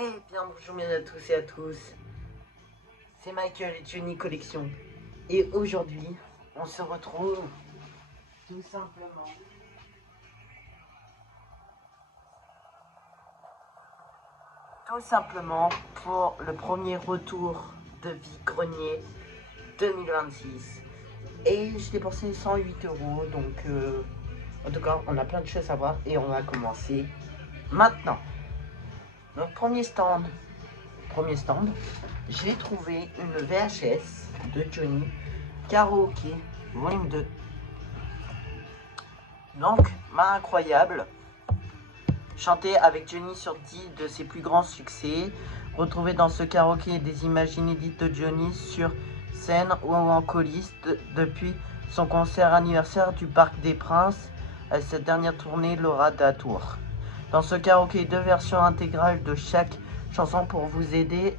Eh bien bonjour à tous et à tous, c'est Michael et Johnny Collection. Et aujourd'hui, on se retrouve tout simplement pour le premier retour de Vide-Grenier 2026. Et j'ai dépensé 108 euros, donc en tout cas, on a plein de choses à voir et on va commencer maintenant. Notre premier stand, j'ai trouvé une VHS de Johnny Karaoké Volume 2. Donc, incroyable. Chanté avec Johnny sur 10 de ses plus grands succès. Retrouvé dans ce karaoké des images inédites de Johnny sur scène ou en coulisses depuis son concert anniversaire du Parc des Princes à cette dernière tournée Laura d'Atour. Dans ce karaoké, 2 versions intégrales de chaque chanson pour vous aider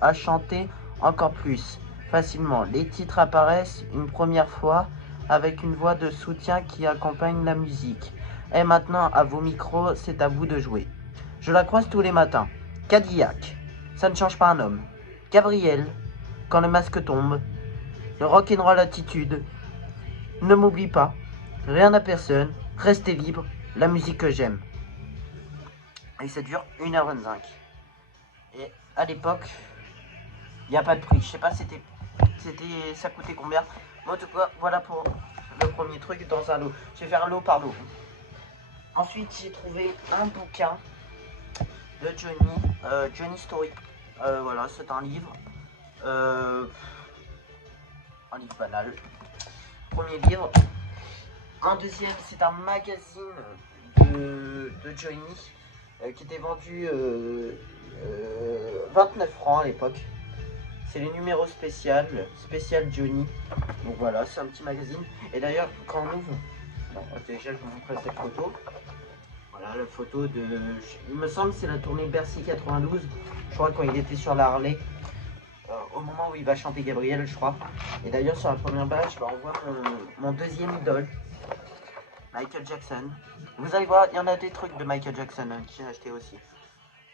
à chanter encore plus facilement. Les titres apparaissent une première fois avec une voix de soutien qui accompagne la musique. Et maintenant, à vos micros, c'est à vous de jouer. Je la croise tous les matins. Cadillac, ça ne change pas un homme. Gabriel, quand le masque tombe. Le rock'n'roll attitude. Ne m'oublie pas. Rien à personne. Restez libre. La musique que j'aime. Et ça dure 1h25. Et à l'époque, il n'y a pas de prix. Je sais pas ça coûtait combien. Moi, en tout cas, voilà pour le premier truc dans un lot. Je vais faire lot par lot. Ensuite, j'ai trouvé un bouquin de Johnny, Johnny Story. Voilà, c'est un livre. Un livre banal. Premier livre. Un deuxième, c'est un magazine de Johnny qui était vendu 29 francs à l'époque. C'est les numéros spécial Johnny. Donc voilà, c'est un petit magazine. Et d'ailleurs, quand on ouvre, déjà je vous montre cette photo. Voilà la photo de, il me semble c'est la tournée Bercy 92. Je crois quand il était sur la Harley. Au moment où il va chanter Gabriel, je crois. Et d'ailleurs sur la première page, on voit mon deuxième idole, Michael Jackson. Vous allez voir, il y en a des trucs de Michael Jackson que j'ai acheté aussi.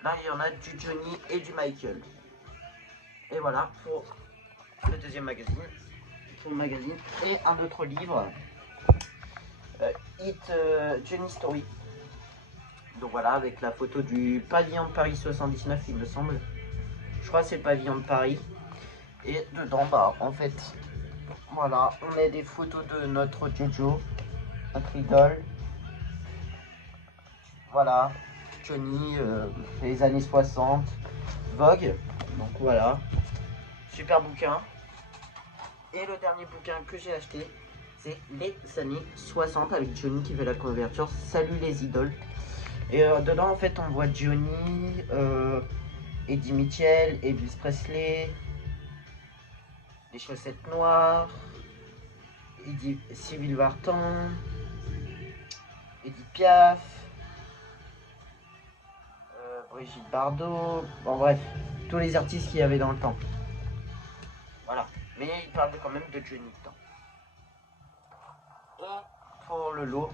Là, il y en a du Johnny et du Michael. Et voilà pour le deuxième magazine. Et un autre livre, Johnny Story. Donc voilà, avec la photo du pavillon de Paris 79, il me semble. Je crois que c'est le pavillon de Paris. Et dedans, en fait, voilà, on a des photos de notre Jojo, notre idole. Voilà, Johnny, les années 60, Vogue. Donc voilà, super bouquin. Et le dernier bouquin que j'ai acheté, c'est les années 60 avec Johnny qui fait la couverture. Salut les idoles. Et dedans, en fait, on voit Johnny, Eddie Mitchell, Elvis Presley, les chaussettes noires, Sylvie Vartan, Edith Piaf, Brigitte Bardot, bon bref, tous les artistes qu'il y avait dans le temps. Voilà, mais il parle quand même de Johnny dedans. Et pour le lot,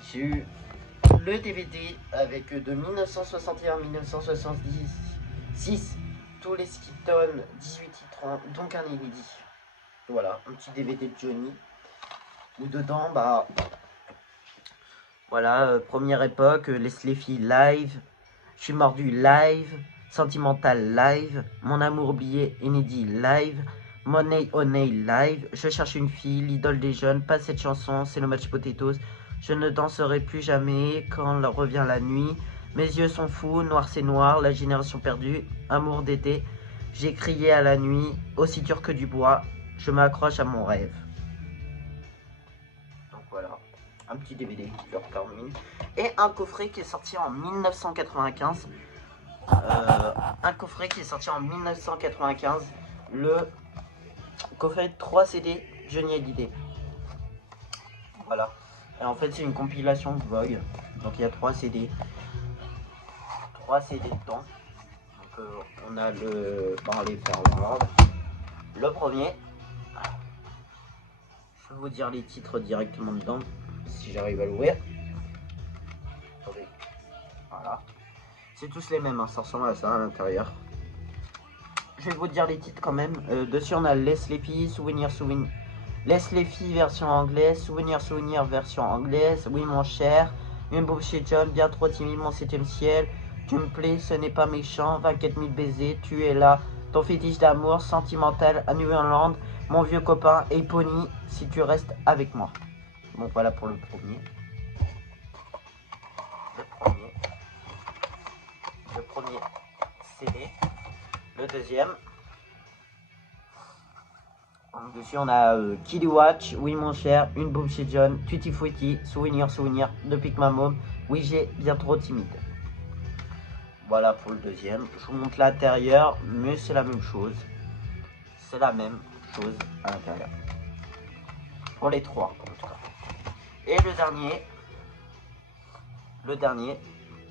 j'ai eu le DVD avec de 1961 à 1966 tous les Skittles, 18 titres, donc un inédit. Voilà, un petit DVD de Johnny où dedans, voilà, première époque, Laisse les filles live, Je suis mordu live, Sentimental live, Mon amour oublié inédit live, Money Honey live, Je cherche une fille, L'idole des jeunes, Pas cette chanson, c'est le match potatoes, Je ne danserai plus jamais, Quand revient la nuit, Mes yeux sont fous, Noir c'est noir, La génération perdue, Amour d'été, J'ai crié à la nuit, Aussi dur que du bois, Je m'accroche à mon rêve. Donc voilà, un petit DVD qui leur termine. Et un coffret qui est sorti en 1995. Un coffret qui est sorti en 1995. Le coffret 3 CD Johnny Hallyday. Voilà. Et en fait, c'est une compilation de Vogue. Donc il y a 3 CD. 3 CD dedans. Donc on a le. On va les faire l'ordre. Le premier. Je vais vous dire les titres directement dedans. Si j'arrive à l'ouvrir. Attendez. Voilà. C'est tous les mêmes, hein, ça ressemble à ça à l'intérieur. Je vais vous dire les titres quand même. Dessus on a Laisse les filles, souvenir, souvenir. Laisse les filles version anglaise, souvenir, souvenir version anglaise. Oui mon cher, une bouffe chez John, bien trop timide, mon 7ème ciel. Tu me plais, ce n'est pas méchant, 24 000 baisers, tu es là. Ton fétiche d'amour, sentimental, à New Orleans, mon vieux copain, et Pony, si tu restes avec moi. Bon voilà pour le premier. Le premier CD. Le deuxième. Donc dessus on a Kiddy Watch, oui mon cher, une bouffe chez John, Tutti Frutti, souvenir, souvenir, depuis que ma môme, oui j'ai bien trop timide. Voilà pour le deuxième. Je vous montre l'intérieur, mais c'est la même chose. C'est la même chose à l'intérieur. Pour les trois en tout cas. Et le dernier.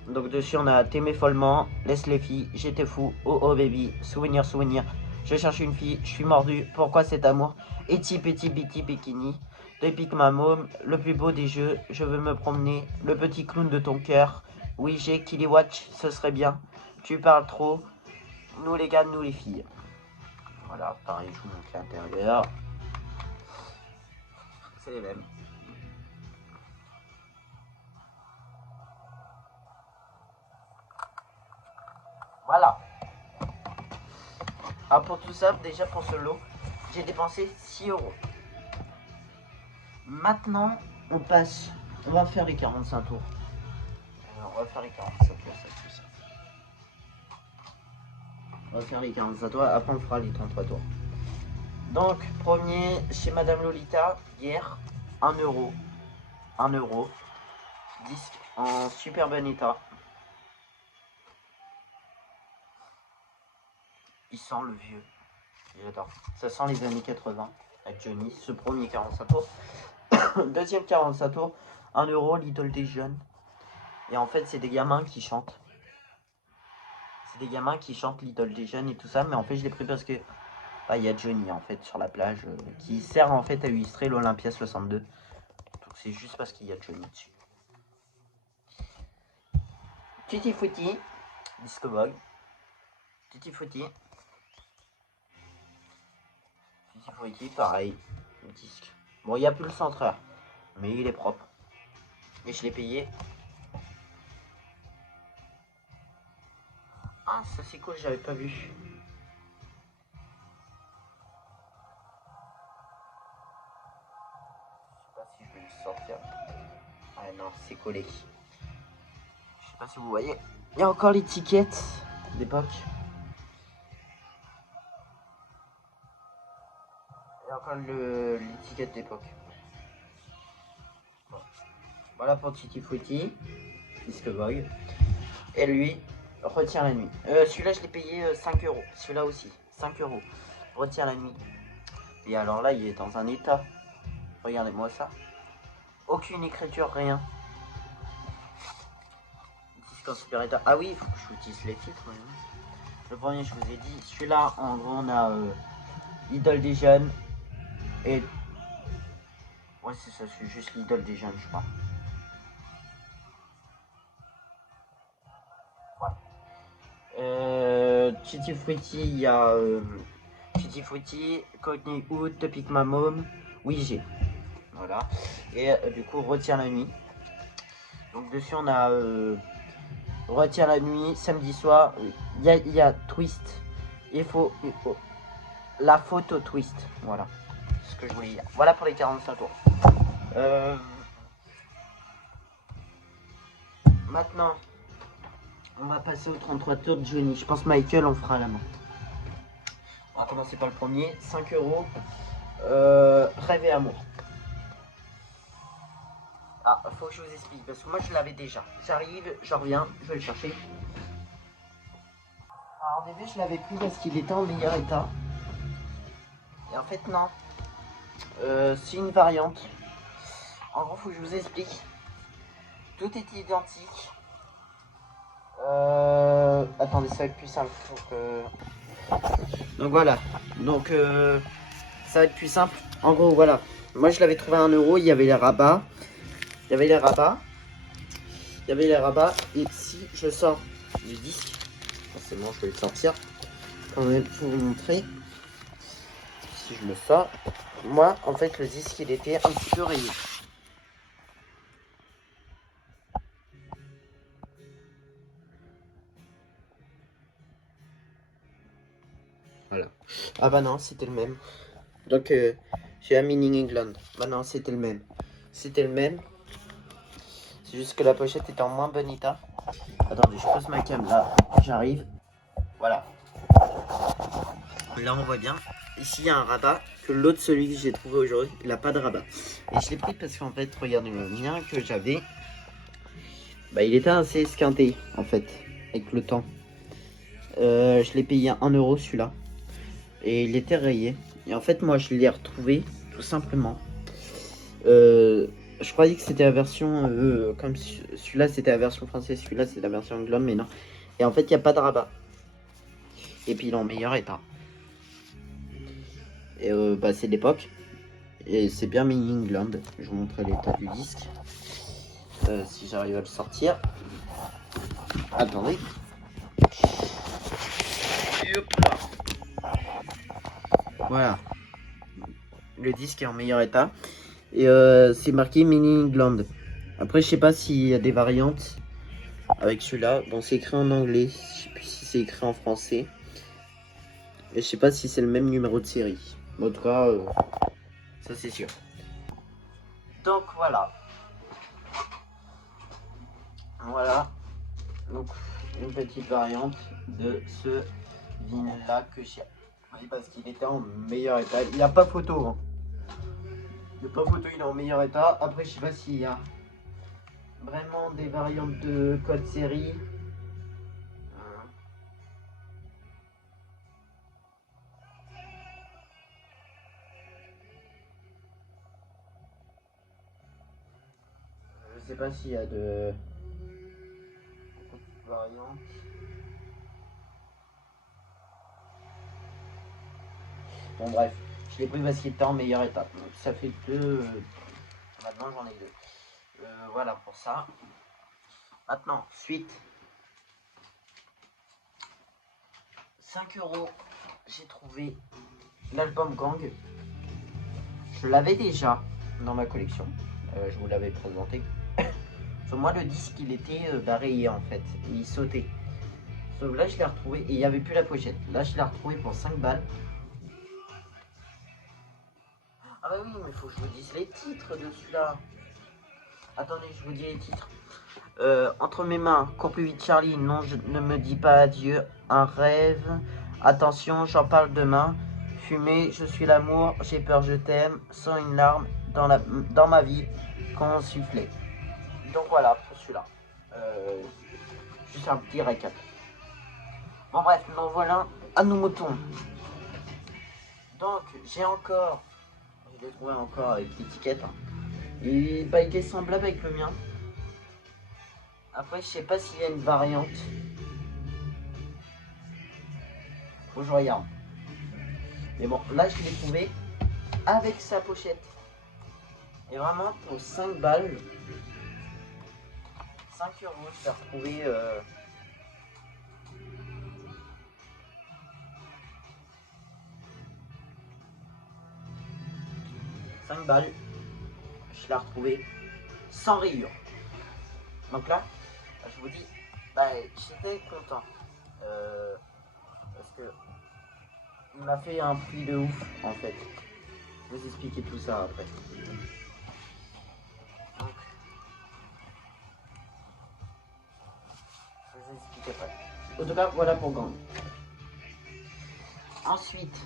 Donc dessus on a T'aimer follement, Laisse les filles, J'étais fou, Oh oh baby, souvenir, souvenir. Je cherche une fille, je suis mordu, pourquoi cet amour? Eti petit biti bikini, depuis que ma môme, le plus beau des jeux, je veux me promener, le petit clown de ton cœur. Oui j'ai Killy Watch, ce serait bien. Tu parles trop, nous les gars, nous les filles. Voilà, pareil, je vous montre l'intérieur. C'est les mêmes. Voilà. Ah, pour tout ça, déjà pour ce lot, j'ai dépensé 6 euros. Maintenant, on passe. On va faire les 45 tours. On va faire les 45 tours, ça tout ça. On va faire les 45 tours, après on fera les 33 tours. Donc, premier, chez Madame Lolita, hier, 1 euro. 1 euro. Disque en super bon état. Il sent le vieux. J'adore. Ça sent les années 80 avec Johnny. Ce premier 45 tours. Deuxième 45 tours. 1 euro, l'idole des jeunes. Et en fait, c'est des gamins qui chantent. C'est des gamins qui chantent l'idole des jeunes et tout ça. Mais en fait, je l'ai pris parce que il y a Johnny en fait sur la plage qui sert en fait à illustrer l'Olympia 62. Donc c'est juste parce qu'il y a Johnny dessus. Tutti Frutti, Disco Boy. Tutti Frutti. Tutti Frutti, pareil. Disque. Bon, il n'y a plus le centreur, mais il est propre. Et je l'ai payé. Ah, ça c'est cool, j'avais pas vu. Je sais pas si je vais le sortir. Ah non, c'est collé. Je sais pas si vous voyez. Il y a encore l'étiquette d'époque. Il y a encore l'étiquette d'époque. Bon. Voilà pour Tutti Frutti, Disco Boy. Et lui, Retient la nuit. Celui-là, je l'ai payé 5 euros. Celui-là aussi, 5 euros. Retient la nuit. Et alors là, il est dans un état. Regardez-moi ça. Aucune écriture, rien. Disque en super état. Ah oui, il faut que je vous dise les titres. Le premier, je vous ai dit. Celui-là, en gros, on a l'idole des jeunes. Et... ouais, c'est ça, c'est juste l'idole des jeunes, je crois. Tutti Frutti, il y a Tutti Frutti, Courtney Hood, Topic Ma Mom, oui j'ai. Voilà. Et du coup, Retient la nuit. Donc dessus on a Retient la nuit, samedi soir. Il y a Twist. Il faut la photo Twist. Voilà. C'est ce que je voulais dire. Voilà pour les 45 tours. Maintenant, on va passer aux 33 tours de Johnny. Je pense Michael on fera la main. On va commencer par le premier. 5 euros. Rêve et amour. Ah, faut que je vous explique parce que moi je l'avais déjà. J'arrive, je reviens, je vais le chercher. Alors au début je l'avais pris parce qu'il était en meilleur état. Et en fait non. C'est une variante. En gros faut que je vous explique. Tout est identique. Attendez, ça va être plus simple. Donc voilà. Donc ça va être plus simple. En gros voilà. Moi je l'avais trouvé à 1 euro, il y avait les rabats. Il y avait les rabats. Et si je sors du disque. Forcément, je vais le sortir quand même pour vous montrer. Si je le sors, moi, en fait, le disque, il était un petit peu rayé. Voilà. Ah bah non, c'était le même. Donc, j'ai un Meaning England. Bah non, c'était le même. C'était le même. C'est juste que la pochette était en moins bon état. Attendez, je pose ma cam là. J'arrive. Voilà. Là, on voit bien. Ici, il y a un rabat. Que l'autre, celui que j'ai trouvé aujourd'hui, il n'a pas de rabat. Et je l'ai pris parce qu'en fait, regardez le mien que j'avais. Bah, il était assez esquinté, en fait, avec le temps. Je l'ai payé 1 euro celui-là. Et il était rayé. Et en fait, moi, je l'ai retrouvé, tout simplement. Je croyais que c'était la version, comme celui-là c'était la version française, celui-là c'est la version anglaise, mais non. Et en fait, il n'y a pas de rabat. Et puis il est en meilleur état. Et bah, c'est d'époque. Et c'est bien Made in England. Je vous montrerai l'état du disque. Si j'arrive à le sortir. Attendez. Et hop là. Voilà. Le disque est en meilleur état. Et c'est marqué Made in England. Après, je sais pas s'il y a des variantes avec celui-là. Bon, c'est écrit en anglais. Je sais plus si c'est écrit en français. Et je sais pas si c'est le même numéro de série. Mais en tout cas, ça c'est sûr. Donc voilà. Voilà. Donc une petite variante de ce vinyle là que j'ai. Oui, parce qu'il était en meilleur état. Il n'y a pas photo. Hein. Il n'y a pas photo, il est en meilleur état. Après, je sais pas s'il y a vraiment des variantes de code série. Je sais pas s'il y a de variantes. Bon bref, je l'ai pris parce qu'il était en meilleur état. Donc ça fait deux. Maintenant j'en ai deux. Voilà pour ça. Maintenant, suite. 5 euros, j'ai trouvé l'album Gang. Je l'avais déjà dans ma collection. Je vous l'avais présenté. Sauf moi, le disque, il était rayé en fait. Il sautait. Sauf là, je l'ai retrouvé et il n'y avait plus la pochette. Là, je l'ai retrouvé pour 5 balles. Ah bah oui, mais il faut que je vous dise les titres de celui-là. Attendez, je vous dis les titres. Entre mes mains, cours plus vite Charlie, non je ne me dis pas adieu, un rêve, attention j'en parle demain, fumer, je suis l'amour, j'ai peur je t'aime, sans une larme dans ma vie, qu'on sifflait. Donc voilà pour celui-là. Juste un petit récap. Bon bref, nous voilà à nos moutons. Donc j'ai encore, je l'ai trouvé encore avec l'étiquette, hein. Et bah, il est semblable avec le mien. Après, je sais pas s'il y a une variante. Faut que je regarde. Mais bon, là, je l'ai trouvé avec sa pochette. Et vraiment, pour 5 balles, 5 euros, je l'ai retrouvé. 5 balles, je l'ai retrouvé sans rayures. Donc là, je vous dis, bah, j'étais content. Parce que il m'a fait un prix de ouf en fait. Je vais vous expliquer tout ça après. Donc, je vais vous expliquer après. En tout cas, voilà pour Gang. Ensuite,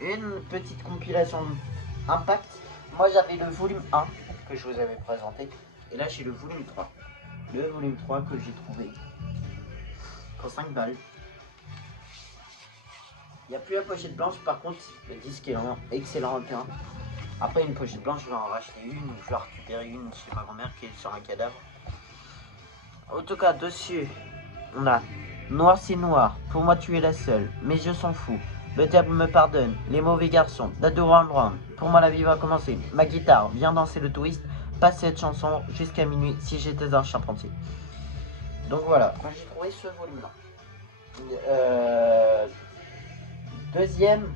une petite compilation Impact. Moi j'avais le volume 1 que je vous avais présenté. Et là j'ai le volume 3. Le volume 3 que j'ai trouvé pour 5 balles. Il n'y a plus la pochette blanche, par contre le disque est en excellent état. Après une pochette blanche, je vais en racheter une ou je vais récupérer une chez ma grand-mère qui est sur un cadavre. En tout cas, dessus, on a Noir c'est noir, pour moi tu es la seule, mais je s'en fous. Le diable me pardonne, les mauvais garçons, Dado Round Round, pour moi la vie va commencer. Ma guitare, viens danser le twist, pas cette chanson jusqu'à minuit si j'étais un charpentier. Donc voilà, quand j'ai trouvé ce volume-là. Deuxième.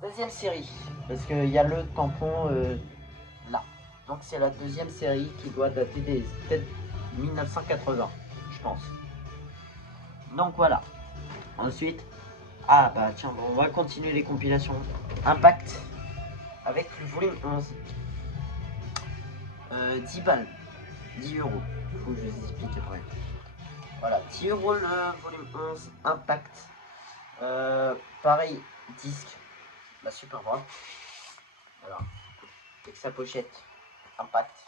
Deuxième série, parce qu'il y a le tampon là. Donc c'est la deuxième série qui doit dater des peut-être 1980, je pense. Donc voilà. Ensuite, ah bah tiens, bon, on va continuer les compilations. Impact avec le volume 11. 10 balles, 10 euros. Faut que je vous explique après. Voilà, 10 euros le volume 11, Impact. Pareil, disque, la super droite. Voilà, avec sa pochette, Impact.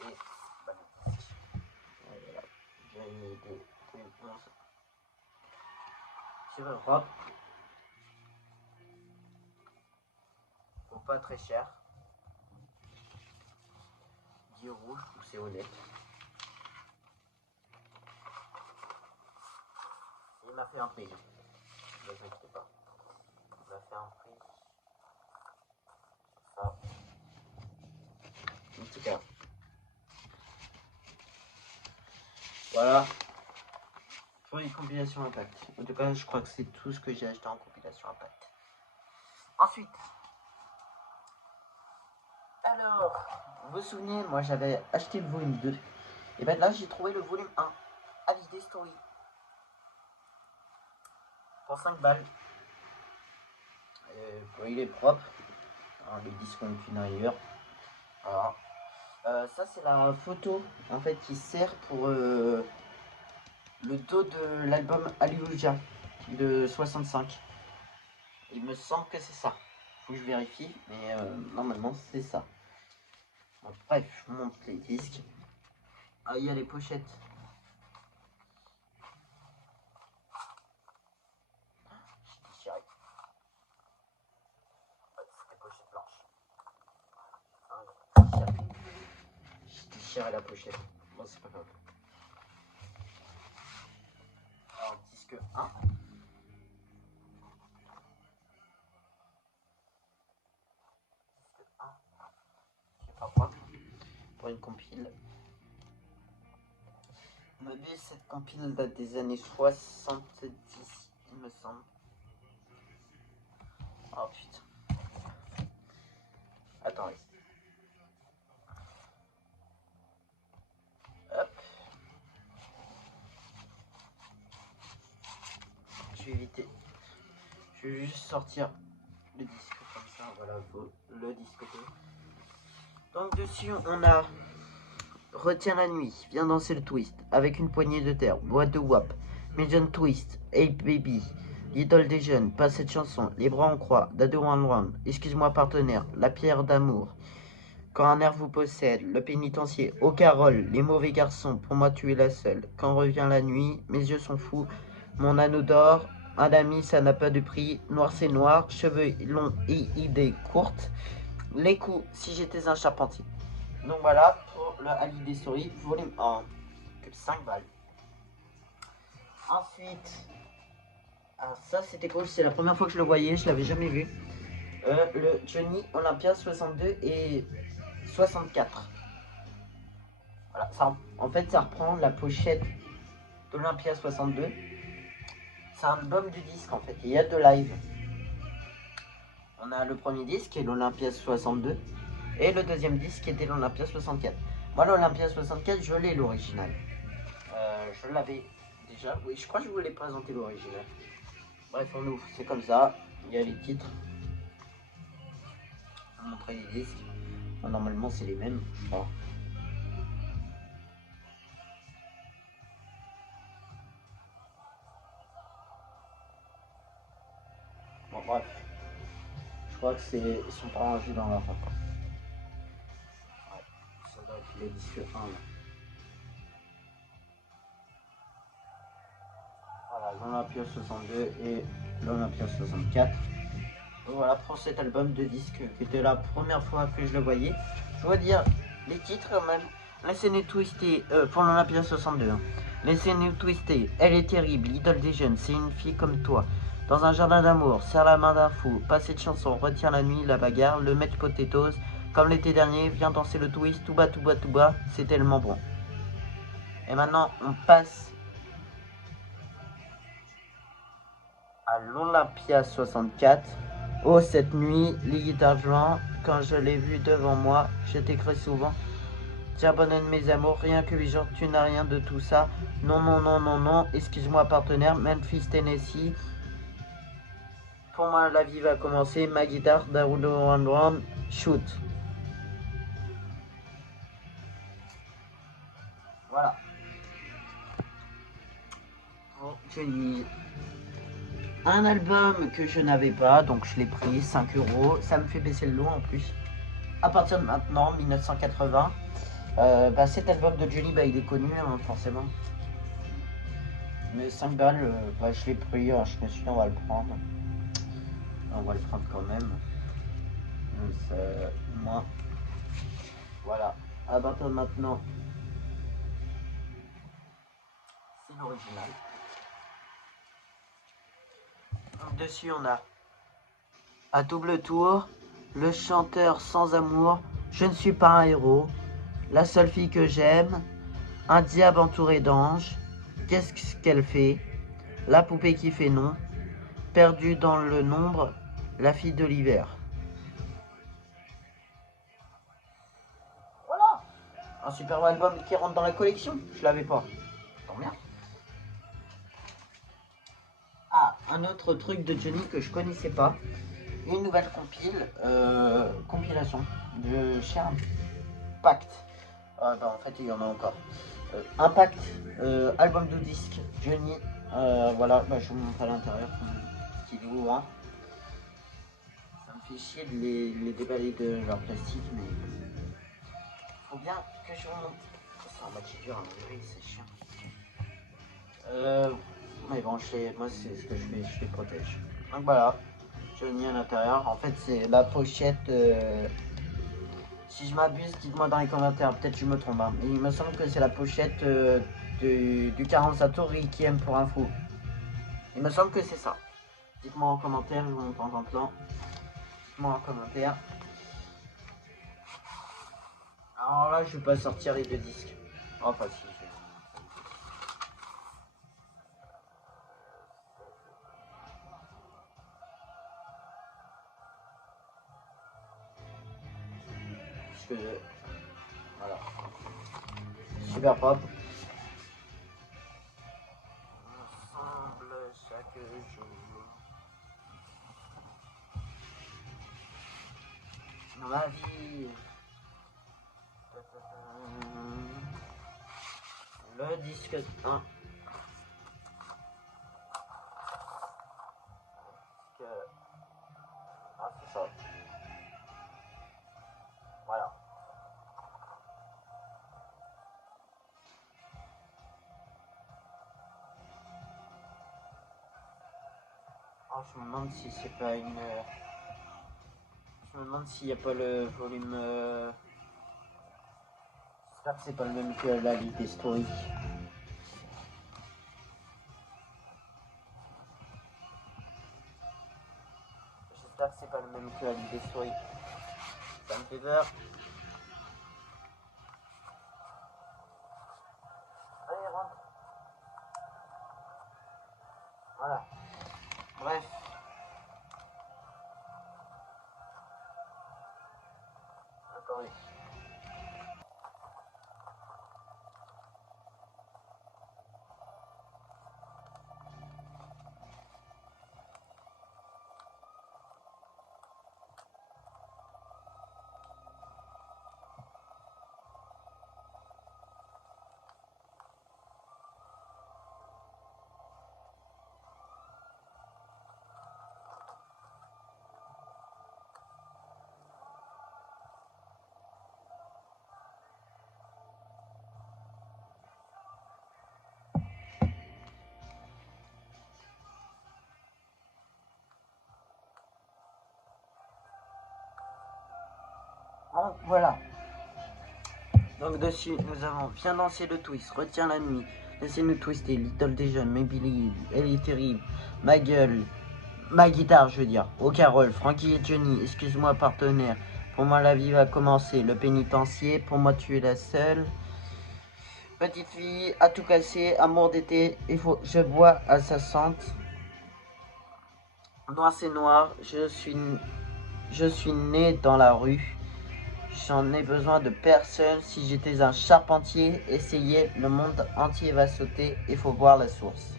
Et bah, le disque. Voilà, j'ai mis des volume 11. Super droite. Bon, pas très cher. 10 euros, c'est honnête. Il m'a fait un prix. Ne vous inquiétez pas. Il m'a fait un prix. Ça. Un petit cas. Voilà. Pour les compilations Impact. En tout cas, je crois que c'est tout ce que j'ai acheté en compilation Impact. Ensuite. Alors, vous vous souvenez, moi j'avais acheté le volume 2. Et ben là, j'ai trouvé le volume 1. Holiday Story. Pour 5 balles. Il est propre. Alors, les disques ont une ailleurs. Voilà. Ça, c'est la photo en fait qui sert pour le dos de l'album Alléluia de 65. Il me semble que c'est ça. Faut que je vérifie, mais normalement c'est ça. Bon, bref, je monte les disques. Ah, il y a les pochettes. Je déchiré. Ouais, c'est les pochettes blanches. J'ai déchiré la pochette. Bon, c'est pas grave. Alors, disque 1. C'est pas propre. Pour une compile. On a vu cette compile date des années 70, il me semble. Oh putain. Attends. Hop. Je vais éviter. Je vais juste sortir le disque comme ça. Voilà, le disque. Donc dessus, on a Retiens la nuit, viens danser le twist, avec une poignée de terre, boîte de WAP, Million Twist, Hey Baby, l'idole des jeunes, pas cette chanson, les bras en croix, Dado One One, excuse-moi partenaire, la pierre d'amour, quand un air vous possède, le pénitencier, au Carole, les mauvais garçons, pour moi tu es la seule, quand revient la nuit, mes yeux sont fous, mon anneau d'or, un ami ça n'a pas de prix, noir c'est noir, cheveux longs et idées courtes, les coups si j'étais un charpentier. Donc voilà pour le Holiday Story volume 1, que 5 balles. Ensuite, alors ça c'était cool, c'est la première fois que je le voyais, je l'avais jamais vu. Le Johnny Olympia 62 et 64. Voilà, ça, en fait ça reprend la pochette d'Olympia 62. C'est un album du disque en fait, il y a deux lives. On a le premier disque qui est l'Olympia 62 et le deuxième disque qui était l'Olympia 64. Moi l'Olympia 64 je l'ai l'original. Je l'avais déjà, oui je crois que je vous l'ai présenté l'original. Bref on ouvre, c'est comme ça, il y a les titres. On va montrer les disques. Bon, normalement c'est les mêmes, je crois. Bon bref. Je crois que c'est. Ils sont pas rangés dans leur rapport. Ouais, ça doit être les disques 1 là. Voilà, l'Olympia 62 et l'Olympia 64. Donc voilà pour cet album de disques qui était la première fois que je le voyais. Je dois dire les titres quand même. Laissez-nous twister pour l'Olympia 62. Hein. Laissez-nous twister. Elle est terrible, l'idole des jeunes, c'est une fille comme toi. Dans un jardin d'amour, serre la main d'un fou, pas cette chanson, retiens la nuit, la bagarre, le match potatoes, comme l'été dernier, viens danser le twist, tout bas, tout bas, tout bas, c'est tellement bon. Et maintenant, on passe à l'Olympia 64. Oh, cette nuit, les guitares jouant, quand je l'ai vu devant moi, je t'écris souvent. J'abandonne mes amours, rien que 8 jours, tu n'as rien de tout ça. Non, non, non, non, non, excuse-moi partenaire, Memphis, Tennessee. Pour moi, la vie va commencer, ma guitare, Darudo One One, shoot. Voilà. Pour Johnny. Un album que je n'avais pas, donc je l'ai pris, 5 euros. Ça me fait baisser le lot en plus. À partir de maintenant, 1980, cet album de Johnny, il est connu, hein, forcément. Mais 5 balles, je l'ai pris, je me suis dit on va le prendre. On va le prendre quand même. Moi. Voilà. À partir de maintenant, c'est l'original. Dessus, on a à double tour, le chanteur sans amour, je ne suis pas un héros, la seule fille que j'aime, un diable entouré d'anges, qu'est-ce qu'elle fait, la poupée qui fait non, perdue dans le nombre, la fille de l'hiver. Voilà, un super album qui rentre dans la collection, je l'avais pas. Tant bien. Ah, un autre truc de Johnny que je connaissais pas. Une nouvelle compilation de chez Impact. En fait, il y en a encore. Impact, album de disque, Johnny. Voilà, je vous montre à l'intérieur ce qu'il est où, hein. Ça me fait chier de les déballer de leur plastique, mais faut bien que je vous montre. C'est un match dur à enlever, c'est chiant. Mais bon, moi c'est ce que je fais, je les protège. Donc voilà, Johnny à l'intérieur. En fait, c'est la pochette. Si je m'abuse, dites-moi dans les commentaires, peut-être je me trompe. Hein. Mais il me semble que c'est la pochette du 47 tours Requiem pour info. Il me semble que c'est ça. Dites-moi en commentaire, je vous montre en temps. Dites-moi en commentaire. Alors là, je vais pas sortir les deux disques. Enfin, si. Voilà. Super propre. Ensemble chaque jour. Dans ma vie. Le disque 1. Ah, c'est ça. Voilà. Oh, je me demande si c'est pas une. Je me demande s'il n'y a pas le volume. J'espère que c'est pas le même que la Ligue historique. J'espère que c'est pas le même que la Ligue historique. Ça me fait peur. Allez, rentre. Voilà. Bref. Attendez. Bon, voilà. Donc dessus, nous avons Viens danser le twist, Retiens la nuit, Laissez-nous twister, Little des jeunes, Maybe Believe, Elle est terrible, Ma gueule, Ma guitare, je veux dire. Au Carole, Frankie et Johnny, excuse-moi partenaire. Pour moi la vie va commencer. Le pénitencier, pour moi tu es la seule. Petite fille, à tout casser, amour d'été, je bois à sa sente. Noir c'est noir, je suis né dans la rue. J'en ai besoin de personne. Si j'étais un charpentier, essayez, le monde entier va sauter. Il faut voir la source.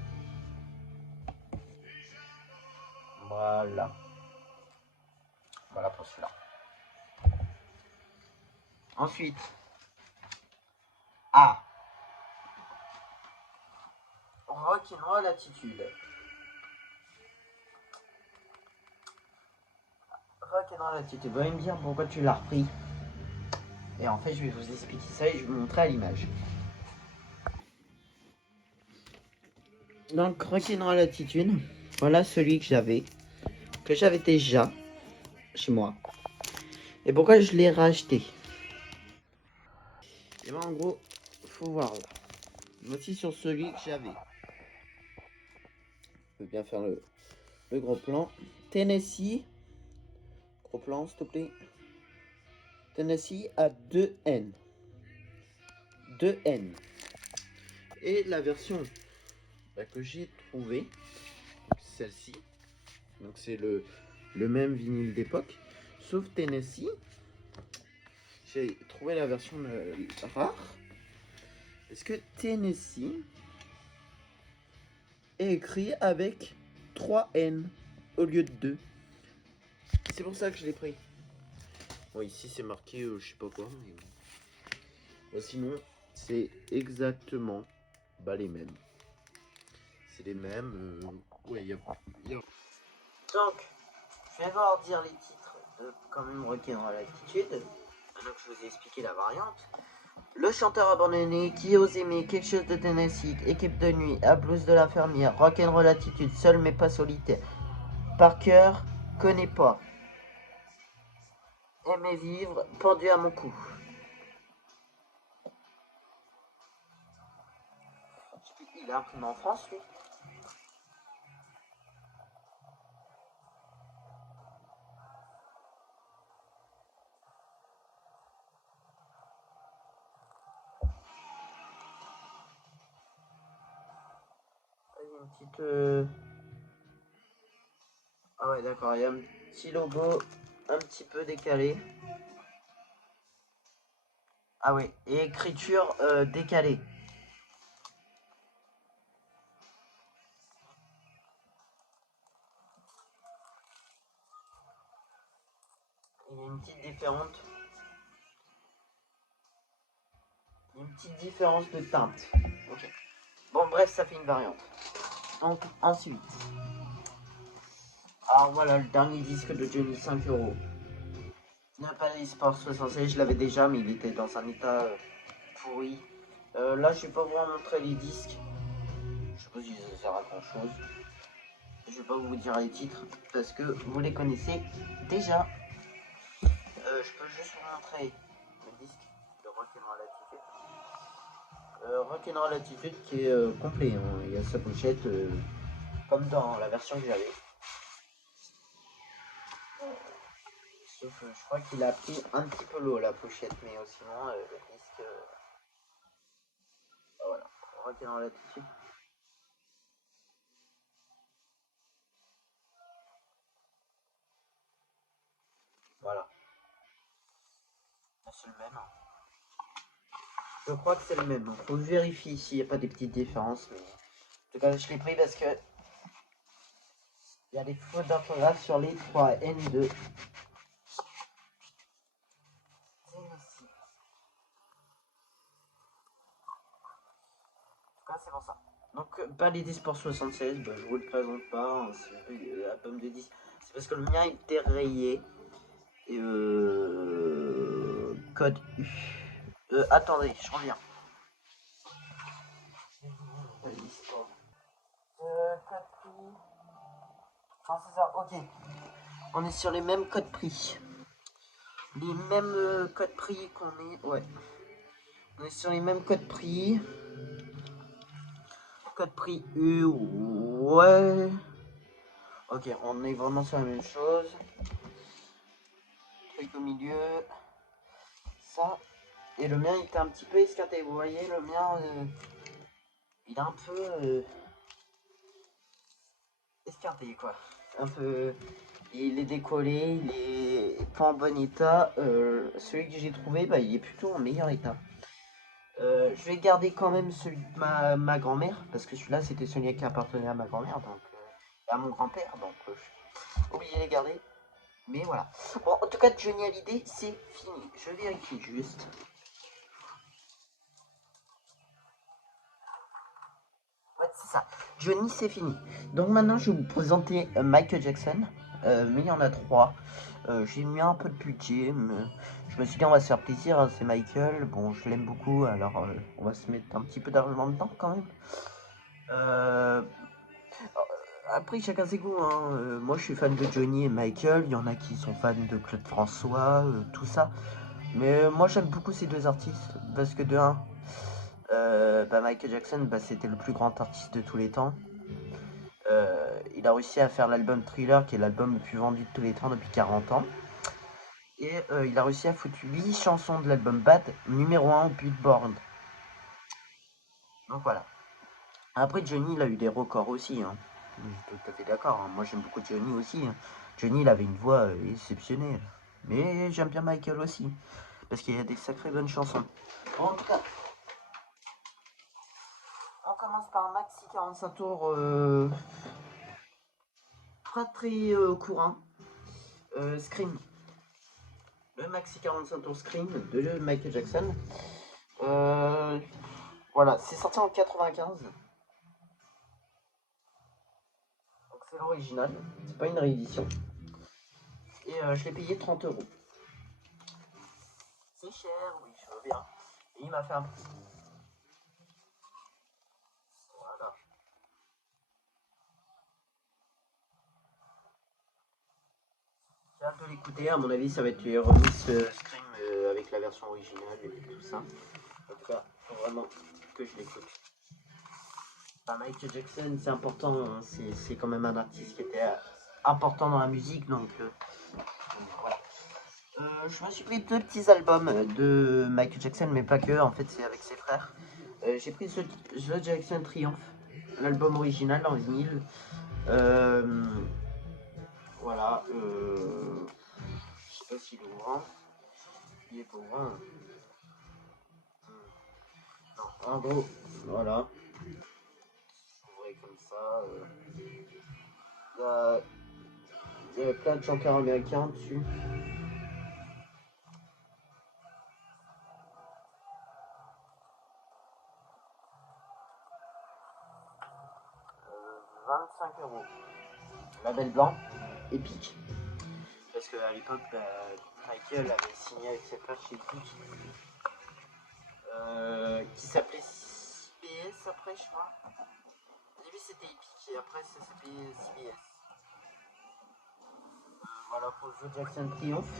Voilà. Voilà pour celui-là. Ensuite. Ah. Rock'n'roll attitude. Rock'n'roll attitude. Vous allez me dire pourquoi tu l'as repris. Et en fait, je vais vous expliquer ça et je vais vous montrer à l'image. Donc, Rock'n'roll attitude. Voilà celui que j'avais déjà chez moi. Et pourquoi je l'ai racheté? Et ben en gros, faut voir là. Voici sur celui que j'avais. Je veux bien faire le gros plan. Tennessee. Gros plan, s'il te plaît. Tennessee a 2 N. 2 N. Et la version que j'ai trouvée, celle-ci. Donc c'est le même vinyle d'époque. Sauf Tennessee. J'ai trouvé la version rare. Est-ce que Tennessee est écrit avec 3 N au lieu de 2? C'est pour ça que je l'ai pris. Bon, ici c'est marqué je sais pas quoi. Mais... Bon, sinon, c'est exactement les mêmes. C'est les mêmes. Ouais, y a... Donc, je vais voir dire les titres de quand même Rock'n'Roll Attitude. Maintenant que je vous ai expliqué la variante. Le chanteur abandonné, qui ose aimer, quelque chose de Tennessee, équipe de nuit, à blues de l'infirmière, Rock'n'Roll Attitude, seul mais pas solitaire. Par cœur, connais pas. Aimer vivre, pendu à mon cou. Il est imprimé en France, lui. Il y a une petite... Ah ouais, d'accord, il y a un petit logo un petit peu décalé. Ah ouais, et écriture décalée. Il y a une petite différence. Une petite différence de teinte. Ok. Bon, bref, ça fait une variante. Donc, ensuite. Alors voilà, le dernier disque de Johnny, 5 €. Nepal Sport 66, je l'avais déjà, mais il était dans un état pourri. Là, je vais pas vous montrer les disques. Je sais pas si ça sert à grand chose. Je vais pas vous dire les titres parce que vous les connaissez déjà. Je peux juste vous montrer le disque de Rock'n'Roll Attitude. Rock'n'Roll Attitude qui est complet. Hein. Il y a sa pochette comme dans la version que j'avais. Sauf je crois qu'il a pris un petit peu l'eau la pochette, mais sinon le disque. Voilà. Rock'n'Roll Attitude. Voilà. C'est le même. Hein. Je crois que c'est le même. Faut que je vérifie s'il n'y a pas des petites différences. Mais... En tout cas, je l'ai pris parce que il y a des fautes d'orthographe sur les 3 N2. C'est pour ça. Donc, Ballet des Sports 76, je vous le présente pas. Hein, c'est l'album de 10. C'est parce que le mien était rayé. Et code U. Attendez, je reviens. Code prix. Enfin, c'est ça, ok. On est sur les mêmes codes prix. Les mêmes codes prix qu'on est. Ouais. On est sur les mêmes codes prix. Code prix U. Ouais. Ok, on est vraiment sur la même chose. Truc au milieu. Ça. Et le mien, il était un petit peu esquinté. Vous voyez, le mien, il est un peu esquinté, quoi. Un peu... Il est décollé, il est pas en bon état. Celui que j'ai trouvé, bah, il est plutôt en meilleur état. Je vais garder quand même celui de ma grand-mère, parce que celui-là, c'était celui qui appartenait à ma grand-mère, donc à mon grand-père, donc je suis obligé de les garder. Mais voilà. Bon, en tout cas, Johnny Hallyday, c'est fini. Je vérifie juste. Ouais, c'est ça. Johnny, c'est fini. Donc maintenant, je vais vous présenter Michael Jackson. Mais il y en a trois. J'ai mis un peu de budget. Mais je me suis dit, on va se faire plaisir. Hein, c'est Michael. Bon, je l'aime beaucoup. Alors, on va se mettre un petit peu d'argent dedans quand même. Euh, Après, chacun ses goûts. Hein. Moi, je suis fan de Johnny et Michael. Il y en a qui sont fans de Claude François, tout ça. Mais moi, j'aime beaucoup ces deux artistes. Parce que de un, Michael Jackson, c'était le plus grand artiste de tous les temps. Il a réussi à faire l'album Thriller, qui est l'album le plus vendu de tous les temps depuis 40 ans. Et il a réussi à foutre 8 chansons de l'album Bad, numéro 1 au Billboard. Donc voilà. Après, Johnny, il a eu des records aussi. Hein. Je suis tout à fait d'accord. Hein. Moi, j'aime beaucoup Johnny aussi. Hein. Johnny, il avait une voix exceptionnelle. Mais j'aime bien Michael aussi. Parce qu'il y a des sacrées bonnes chansons. Bon, en tout cas, on commence par un maxi 45 tours pas très courant. Scream. Le maxi 45 tours Scream de Michael Jackson. Voilà, c'est sorti en 95. Donc c'est l'original, c'est pas une réédition. Et je l'ai payé 30 €. C'est cher, oui, je veux bien. Et il m'a fait un prix. Voilà. J'ai hâte de l'écouter, à mon avis, ça va être les remix Scream avec la version originale et tout ça. En tout cas, faut vraiment que je l'écoute. Michael Jackson, c'est important, hein. C'est quand même un artiste qui était important dans la musique, donc voilà. Je me suis pris deux petits albums de Michael Jackson, mais pas que, en fait, c'est avec ses frères. J'ai pris The Jackson Triumph, l'album original en vinyle. Voilà, je sais pas s'il est ouvrant. Il est pas ouvrant. Non, en gros, voilà. Ouvrez comme ça. Il y a plein de chanteurs américains dessus. 25 €. Label blanc, épique. Parce qu'à l'époque, Michael avait signé avec ses frères chez Epic. Qui s'appelait CBS après, je crois. Au début c'était Epic et après ça s'appelait CBS. Voilà pour le jeu Jackson Triumph.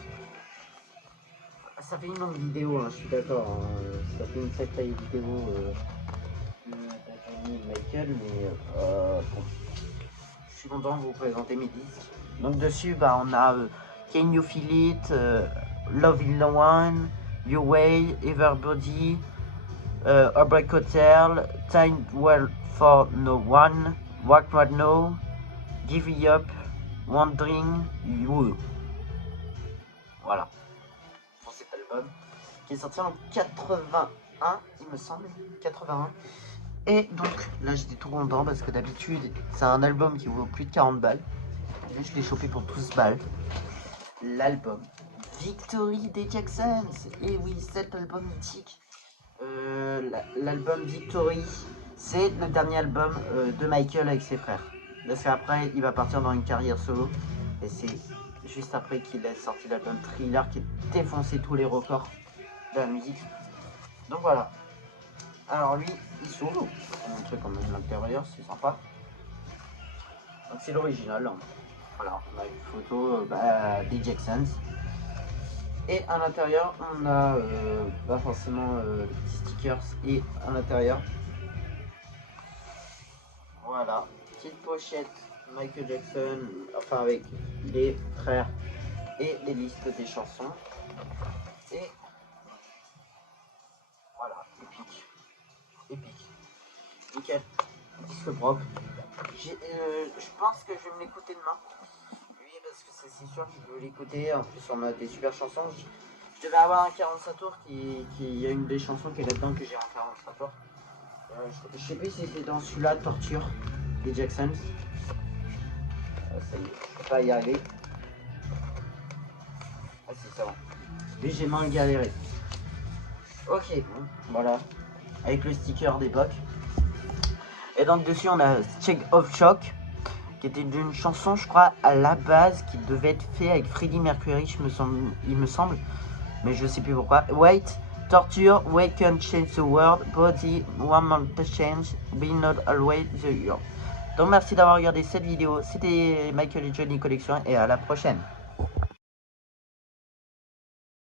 Ça fait une longue vidéo, hein, je suis d'accord. Hein. Ça fait une sacrée vidéo de Johnny et Michael, mais bon, je suis content de vous présenter mes disques. Donc dessus, on a Can You Feel It, Love in No One, Your Way, Everybody, Heartbreak Hotel, Time Well for No One, What Right Now, Give It Up, Wandering You. Voilà, pour cet album qui est sorti en 81, il me semble, 81. Et donc là j'étais tout content parce que d'habitude c'est un album qui vaut plus de 40 balles. Là je l'ai chopé pour 12 balles. L'album Victory des Jacksons. Et oui, cet album mythique. L'album Victory, c'est le dernier album de Michael avec ses frères. Parce qu'après, il va partir dans une carrière solo. Et c'est juste après qu'il a sorti l'album Thriller qui a défoncé tous les records de la musique. Donc voilà. Alors lui, il s'ouvre. Je vais vous montrer quand même l'intérieur, c'est sympa. Donc c'est l'original. Voilà, on a une photo des Jacksons. Et à l'intérieur, on a forcément les petits stickers et à l'intérieur. Voilà, petite pochette Michael Jackson, enfin avec les frères et les listes des chansons. Et voilà, épique. Épique. Nickel. Disque propre. Je pense que je vais me l'écouter demain. Oui, parce que c'est sûr que je veux l'écouter. En plus, on a des super chansons. Je devais avoir un 45 tours qui y a une des chansons qui est là-dedans que j'ai en 45 tours. Je sais plus si c'est dans celui-là, Torture, des Jacksons. Ça y est, je peux pas y arriver. Ah si, ça va. Lui, j'ai moins galéré. Ok, bon, voilà. Avec le sticker d'époque. Et donc dessus, on a Check of Shock, qui était d'une chanson, je crois, à la base, qui devait être fait avec Freddie Mercury, il me semble. Mais je sais plus pourquoi. Wait, Torture, We Can Change the World, Body, One More Change, Be Not Always the Year. Donc merci d'avoir regardé cette vidéo. C'était Michael et Johnny Collection et à la prochaine.